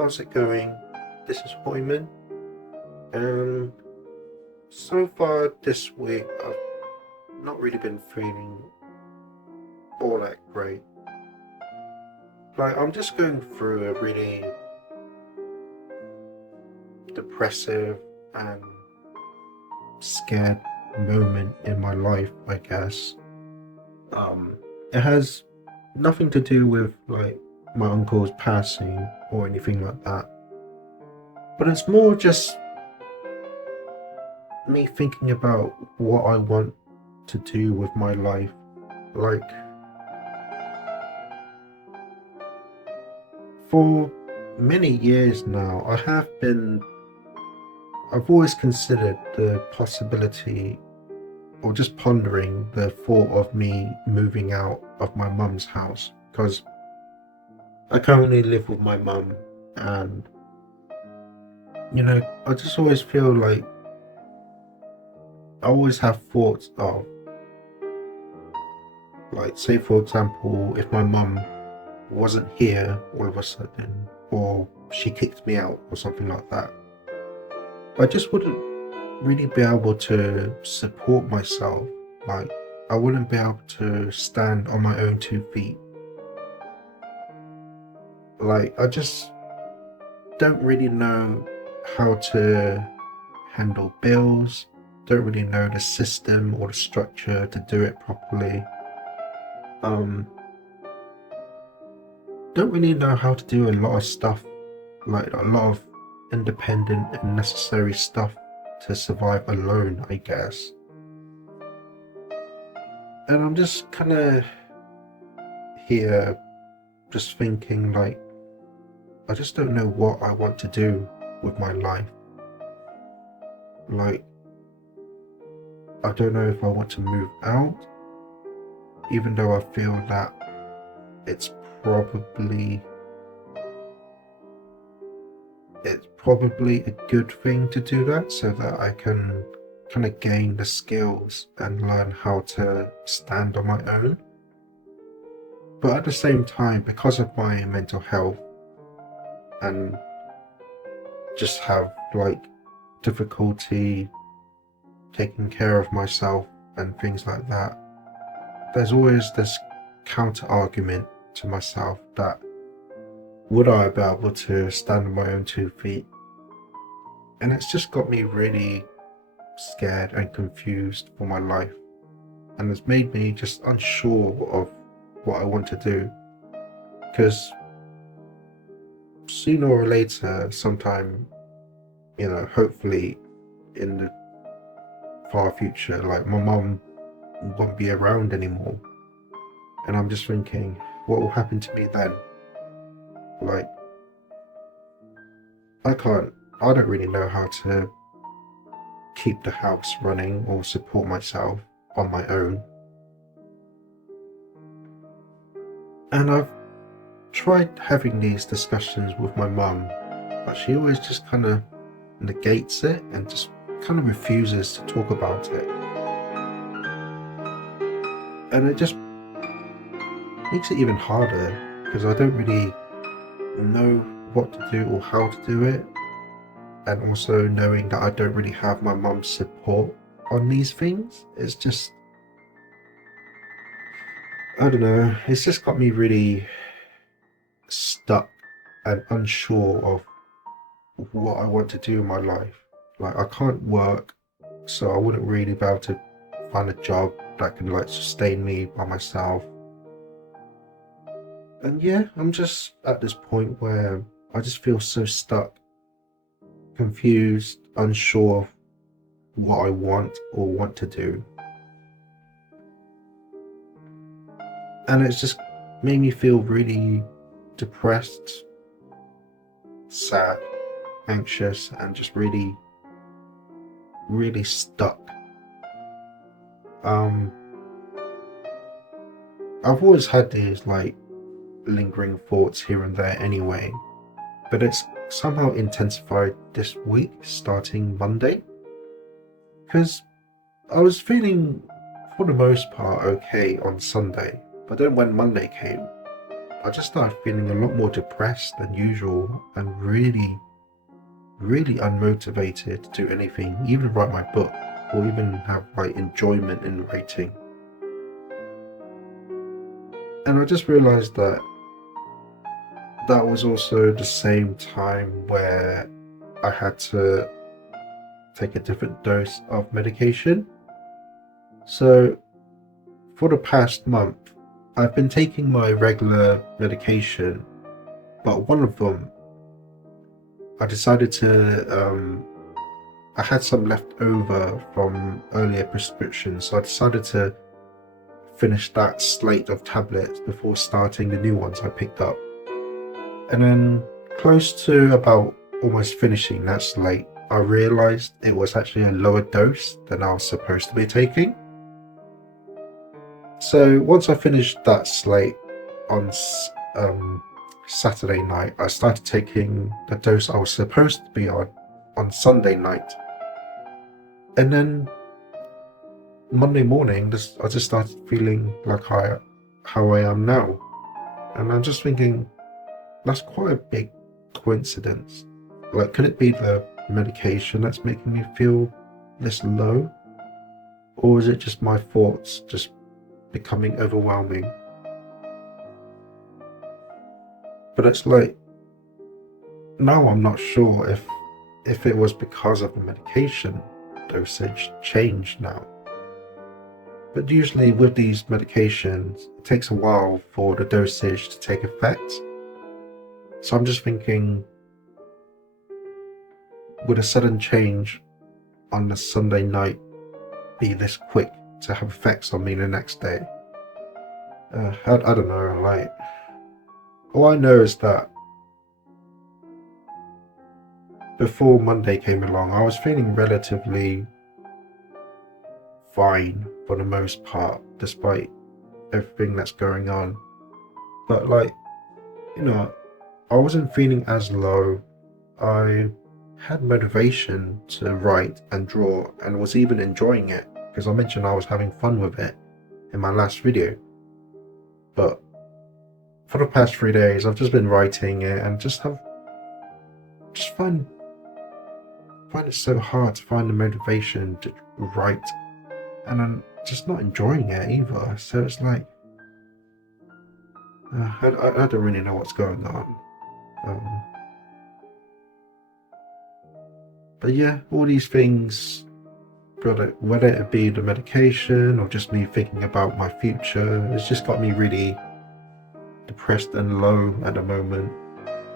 how's it going? This is Hoiman. Um, so far this week, I've not really been feeling all that great. Like, I'm just going through a really depressive and scared moment in my life, I guess. Um, it has nothing to do with like my uncle's passing or anything like that, but it's more just me thinking about what I want to do with my life. Like, for many years now, I've always considered the possibility or just pondering the thought of me moving out of my mum's house, because I currently live with my mum, and I just always feel like I always have thoughts of, like, say for example, if my mum wasn't here all of a sudden, or she kicked me out or something like that, I just wouldn't really be able to support myself. Like, I wouldn't be able to stand on my own 2 feet. Like, I just don't really know how to handle bills, don't really know the system or the structure to do it properly. Don't really know how to do a lot of stuff, like a lot of independent and necessary stuff to survive alone, I guess. And I'm just kind of here, just thinking, like, I just don't know what I want to do with my life. Like, I don't know if I want to move out, even though I feel that it's probably a good thing to do that, so that I can kind of gain the skills and learn how to stand on my own. But at the same time, because of my mental health and just have like difficulty taking care of myself and things like that, there's always this counter argument to myself that, would I be able to stand on my own 2 feet? And it's just got me really scared and confused for my life, and it's made me just unsure of what I want to do, because sooner or later, sometime, hopefully in the far future, like, my mum won't be around anymore, and I'm just thinking, what will happen to me then? Like, I don't really know how to keep the house running or support myself on my own. And I've tried having these discussions with my mum, but she always just kind of negates it and just kind of refuses to talk about it. And it just makes it even harder, because I don't really know what to do or how to do it. And also knowing that I don't really have my mum's support on these things, it's just, I don't know, it's just got me really stuck and unsure of what I want to do in my life. Like, I can't work, so I wouldn't really be able to find a job that can like sustain me by myself. And yeah, I'm just at this point where I just feel so stuck, confused, unsure of what I want or want to do. And it's just made me feel really depressed, sad, anxious, and just really, really stuck. I've always had these like lingering thoughts here and there anyway, but it's somehow intensified this week, starting Monday, because I was feeling for the most part okay on Sunday, but then when Monday came, I just started feeling a lot more depressed than usual and really, really unmotivated to do anything, even write my book or even have like enjoyment in writing. And I just realized that that was also the same time where I had to take a different dose of medication. So for the past month, I've been taking my regular medication, but one of them, I decided to, I had some left over from earlier prescriptions, so I decided to finish that slate of tablets before starting the new ones I picked up. And then close to about almost finishing that slate, I realized it was actually a lower dose than I was supposed to be taking. So once I finished that slate on Saturday night, I started taking the dose I was supposed to be on Sunday night. And then Monday morning, I just started feeling like how I am now. And I'm just thinking, that's quite a big coincidence. Like, could it be the medication that's making me feel this low? Or is it just my thoughts just becoming overwhelming? But it's like, now I'm not sure if it was because of the medication dosage changed now. But usually with these medications, it takes a while for the dosage to take effect. So I'm just thinking, would a sudden change on the Sunday night be this quick to have effects on me the next day? I don't know, like, all I know is that before Monday came along, I was feeling relatively fine for the most part, despite everything that's going on. But like, I wasn't feeling as low. I had motivation to write and draw and was even enjoying it, because I mentioned I was having fun with it in my last video. But for the past 3 days, I've just been writing it and just find it so hard to find the motivation to write, and I'm just not enjoying it either. So it's like, I don't really know what's going on. But yeah, all these things, whether it be the medication or just me thinking about my future, it's just got me really depressed and low at the moment,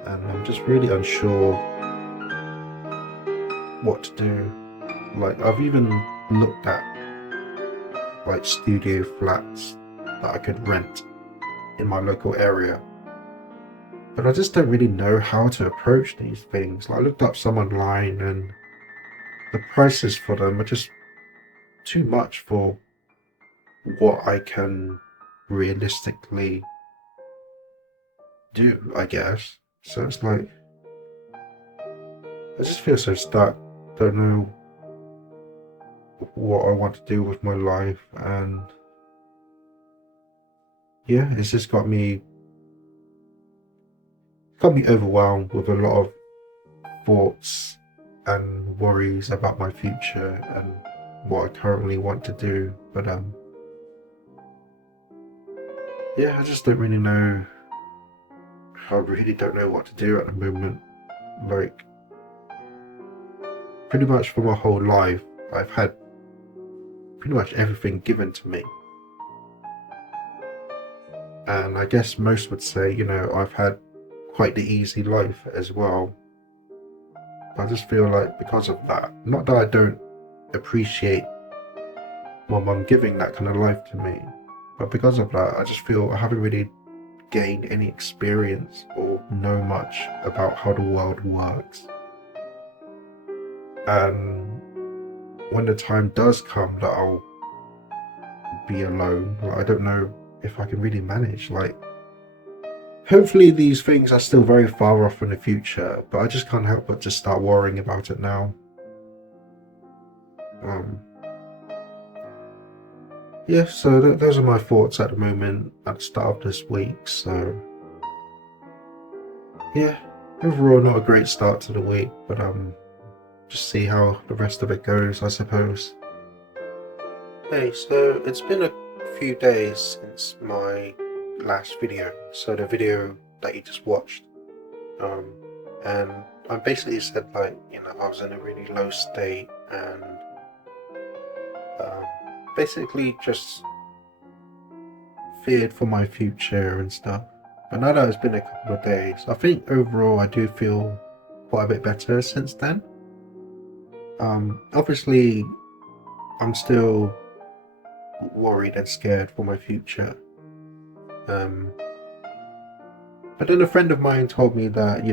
and I'm just really unsure what to do. Like, I've even looked at like studio flats that I could rent in my local area, but I just don't really know how to approach these things. Like, I looked up some online and the prices for them are just too much for what I can realistically do, I guess. So it's like, I just feel so stuck. Don't know what I want to do with my life, and yeah, it's just got me overwhelmed with a lot of thoughts and worries about my future and what I currently want to do. But yeah, I just don't really know. I really don't know what to do at the moment. Like, pretty much for my whole life, I've had pretty much everything given to me. And I guess most would say, I've had quite the easy life as well. I just feel like because of that, not that I don't appreciate my mum giving that kind of life to me, but because of that, I just feel I haven't really gained any experience or know much about how the world works. And when the time does come that I'll be alone, like, I don't know if I can really manage. Like, hopefully these things are still very far off in the future, but I just can't help but just start worrying about it now. Yeah, so those are my thoughts at the moment at the start of this week. So yeah, overall not a great start to the week, but just see how the rest of it goes, I suppose. Hey, so it's been a few days since my last video, so the video that you just watched, um, and I basically said like, I was in a really low state and um, basically just feared for my future and stuff. But now that it's been a couple of days, I think overall I do feel quite a bit better since then. Obviously, I'm still worried and scared for my future. But then a friend of mine told me that,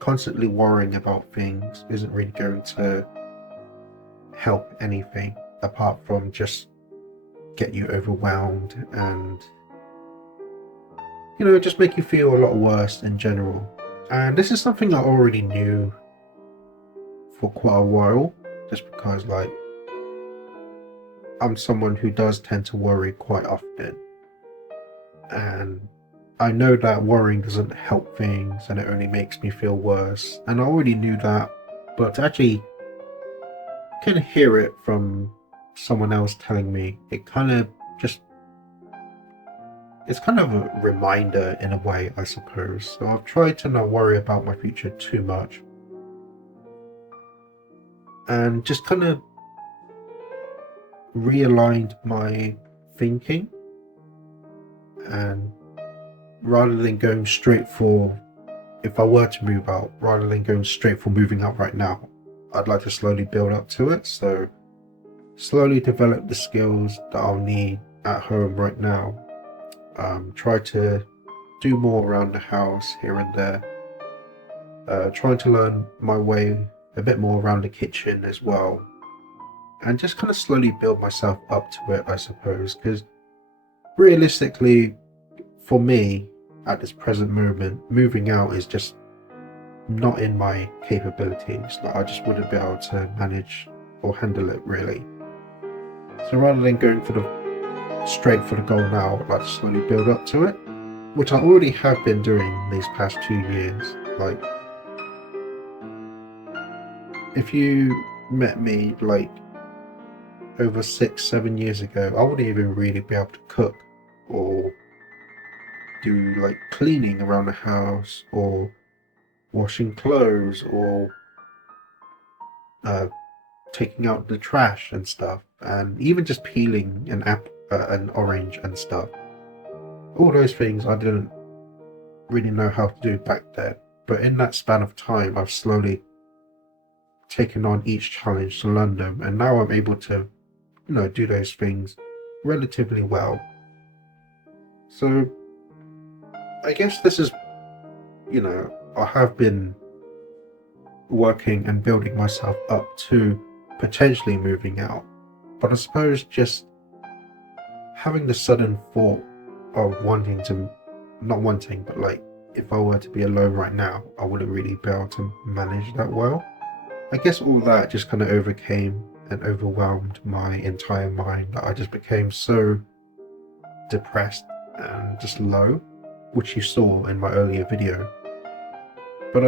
constantly worrying about things isn't really going to help anything apart from just get you overwhelmed and, just make you feel a lot worse in general. And this is something I already knew for quite a while, just because, like, I'm someone who does tend to worry quite often. And I know that worrying doesn't help things and it only makes me feel worse. And I already knew that, but to actually kind of hear it from someone else telling me, it's kind of a reminder in a way, I suppose. So I've tried to not worry about my future too much and just kind of realigned my thinking, and rather than going straight for, if I were to move out, rather than going straight for moving out right now, I'd like to slowly build up to it. So slowly develop the skills that I'll need at home right now. Try to do more around the house here and there. Trying to learn my way a bit more around the kitchen as well. And just kind of slowly build myself up to it, I suppose. Because realistically, for me, at this present moment, moving out is just not in my capabilities. Like, I just wouldn't be able to manage or handle it, really. So rather than going straight for the goal now, I'd like to slowly build up to it, which I already have been doing these past 2 years. Like, if you met me like over 6-7 years ago, I wouldn't even really be able to cook or do like cleaning around the house or washing clothes or taking out the trash and stuff, and even just peeling an orange and stuff. All those things I didn't really know how to do back then, but in that span of time I've slowly taken on each challenge to learn them, and now I'm able to do those things relatively well. So I guess this is, I have been working and building myself up to potentially moving out. But I suppose just having the sudden thought of not wanting, but like, if I were to be alone right now, I wouldn't really be able to manage that well. I guess all that just kind of overcame and overwhelmed my entire mind that I just became so depressed and just low, which you saw in my earlier video. But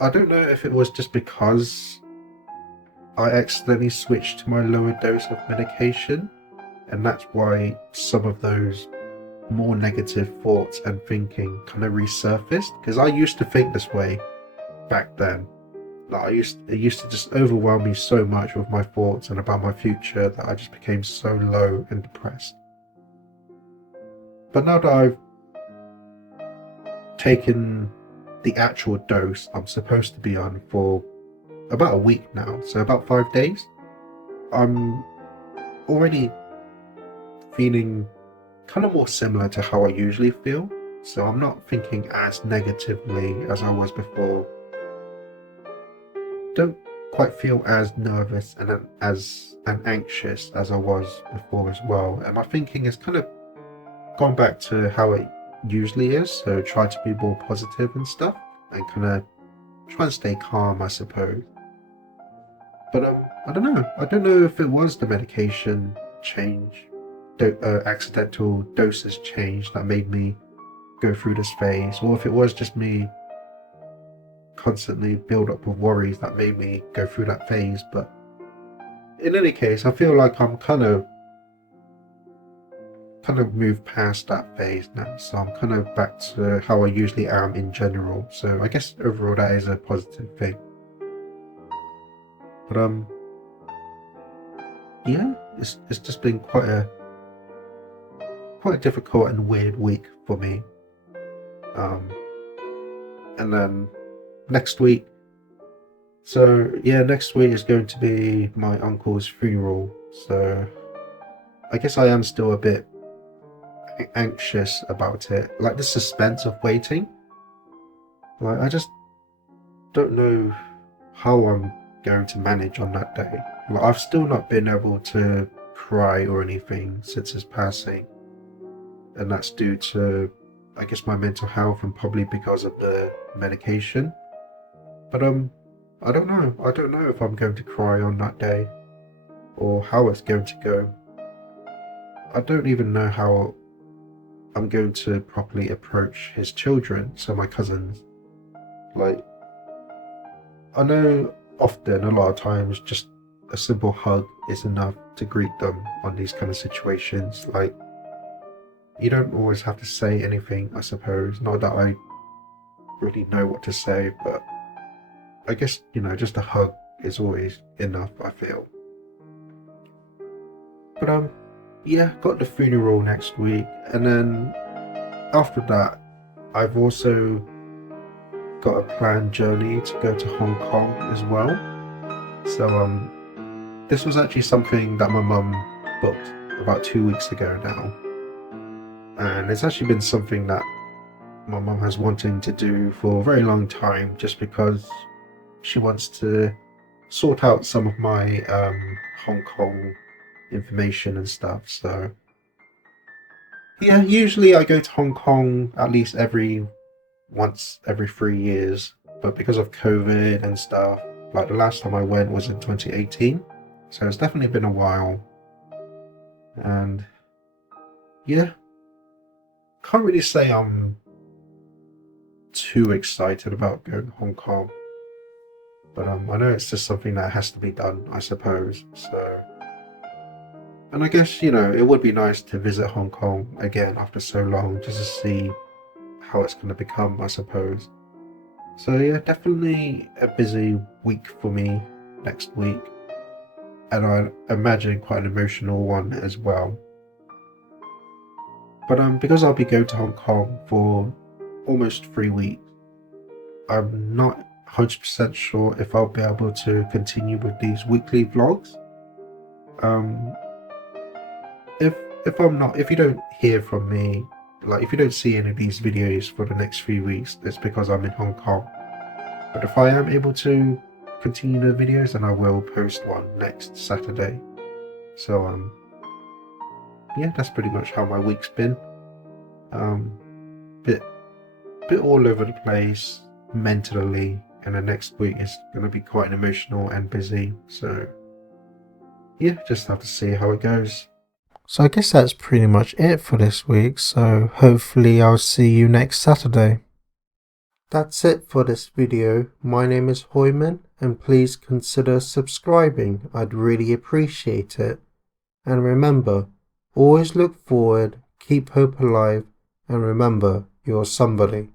I don't know if it was just because I accidentally switched to my lower dose of medication, and that's why some of those more negative thoughts and thinking kind of resurfaced. Because I used to think this way back then. Like, it used to just overwhelm me so much with my thoughts and about my future that I just became so low and depressed. But now that I've taken the actual dose I'm supposed to be on for about a week now, so about 5 days, I'm already feeling kind of more similar to how I usually feel. So I'm not thinking as negatively as I was before. Don't quite feel as nervous and anxious as I was before as well. And my thinking has kind of gone back to how it usually is. So try to be more positive and stuff, and kind of try and stay calm, I suppose. But I don't know. I don't know if it was the medication change, accidental doses change that made me go through this phase, or if it was just me constantly build up with worries that made me go through that phase. But in any case, I feel like I'm kind of moved past that phase now, so I'm kind of back to how I usually am in general. So I guess overall that is a positive thing. But yeah, it's just been quite a difficult and weird week for me. And then next week, next week is going to be my uncle's funeral. So I guess I am still a bit anxious about it, like the suspense of waiting. Like, I just don't know how I'm going to manage on that day. Like, I've still not been able to cry or anything since his passing, and that's due to, I guess, my mental health and probably because of the medication. But I don't know if I'm going to cry on that day or how it's going to go. I don't even know how I'm going to properly approach his children, so my cousins. Like, I know often, a lot of times, just a simple hug is enough to greet them on these kind of situations. Like, you don't always have to say anything, I suppose. Not that I really know what to say, but I guess, just a hug is always enough, I feel. But yeah, got the funeral next week, and then after that, I've also got a planned journey to go to Hong Kong as well. So this was actually something that my mum booked about 2 weeks ago now, and it's actually been something that my mum has wanting to do for a very long time, just because she wants to sort out some of my Hong Kong information and stuff. So yeah, usually I go to Hong Kong at least once every 3 years, but because of COVID and stuff, like the last time I went was in 2018, so it's definitely been a while. And yeah, can't really say I'm too excited about going to Hong Kong, but I know it's just something that has to be done, I suppose. So, and I guess, it would be nice to visit Hong Kong again after so long, just to see how it's going to become, I suppose. So yeah, definitely a busy week for me next week, and I imagine quite an emotional one as well. But because I'll be going to Hong Kong for almost 3 weeks, I'm not 100% sure if I'll be able to continue with these weekly vlogs. If you don't hear from me, like if you don't see any of these videos for the next few weeks, it's because I'm in Hong Kong. But if I am able to continue the videos, then I will post one next Saturday. So yeah, that's pretty much how my week's been. Bit all over the place mentally, and the next week is going to be quite emotional and busy. So yeah, just have to see how it goes. So I guess that's pretty much it for this week, so hopefully I'll see you next Saturday. That's it for this video. My name is Hoiman, and please consider subscribing. I'd really appreciate it. And remember, always look forward, keep hope alive, and remember, you're somebody.